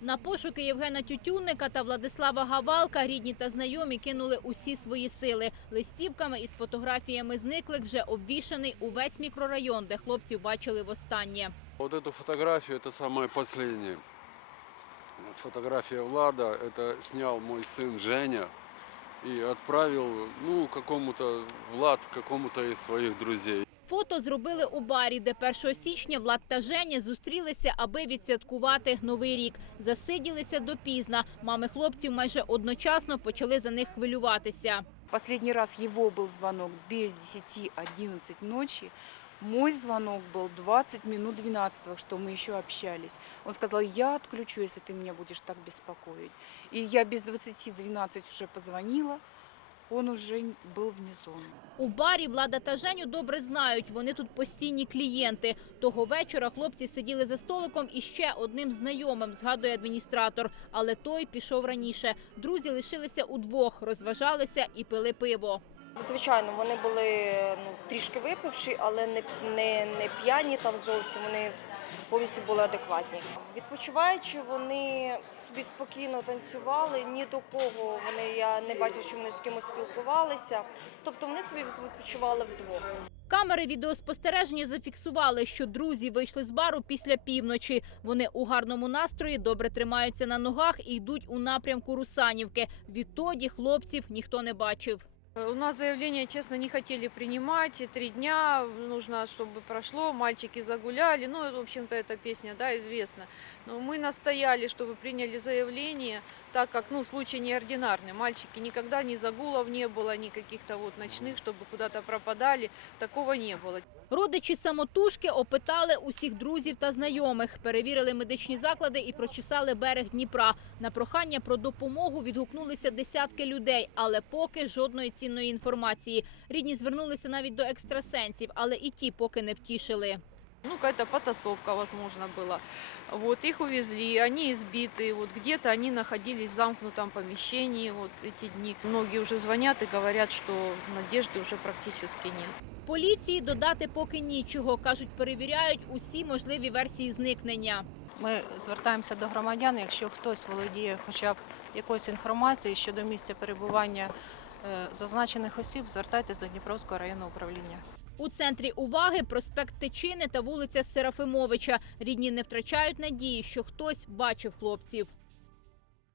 На пошуки Євгена Тютюнника та Владислава Гавалка рідні та знайомі кинули усі свої сили. Листівками із фотографіями зниклих вже обвішаний увесь мікрорайон, де хлопців бачили востаннє. Вот эту фотографию, это самое последнее. Фотография Влада, это снял мой сын Женя и отправил, ну, какому-то, Влад, какому-то из своих друзей. Фото зробили у барі, де 1 січня Влад та Женя зустрілися, аби відсвяткувати новий рік. Засиділися допізна. Мами хлопців майже одночасно почали за них хвилюватися. Последний раз его был звонок без 10-11 ночи. Мой звонок был 20 минут 12, что мы еще общались. Он сказал, я отключу, если ты меня будешь так беспокоить. И я без 20-12 уже позвонила, он уже был вне зоны. У барі Влада та Женю добре знають. Вони тут постійні клієнти. Того вечора хлопці сиділи за столиком із ще одним знайомим, згадує адміністратор. Але той пішов раніше. Друзі лишилися удвох, розважалися і пили пиво. Звичайно, вони були ну, трішки випивши, але не, не, не п'яні там зовсім. Вони повністю були адекватні. Відпочиваючи, вони собі спокійно танцювали. Ні до кого вони я не бачила, що вони з кимось спілкувалися. Тобто вони собі відпочивали вдвох. Камери відеоспостереження зафіксували, що друзі вийшли з бару після півночі. Вони у гарному настрої добре тримаються на ногах і йдуть у напрямку Русанівки. Відтоді хлопців ніхто не бачив. У нас заявление, честно, не хотели принимать. Три дня нужно, чтобы прошло, мальчики загуляли. Ну, в общем-то, эта песня, да, известна. Но мы настояли, чтобы приняли заявление, так как, ну, случай неординарный. Мальчики никогда ни загулов не было, ни каких-то вот ночных, чтобы куда-то пропадали. Такого не было. Родичі самотужки опитали усіх друзів та знайомих, перевірили медичні заклади і прочесали берег Дніпра. На прохання про допомогу відгукнулися десятки людей, але поки жодної цінної інформації. Рідні звернулися навіть до екстрасенсів, але і ті поки не втішили. Ну, какая-то потасовка, возможно, была. Вот, их увезли, они избиты, вот где-то они находились в замкнутом помещении вот эти дни. Многие уже звонят и говорят, что надежды уже практически нет. Поліції додати поки нічого. кажуть, перевіряють усі можливі версії зникнення. Ми звертаємося до громадян, якщо хтось володіє хоча б якоюсь інформацією щодо місця перебування е, зазначених осіб, звертайтесь до Дніпровського районного управління. У центрі уваги проспект Тичини та вулиця Серафимовича. Рідні не втрачають надії, що хтось бачив хлопців.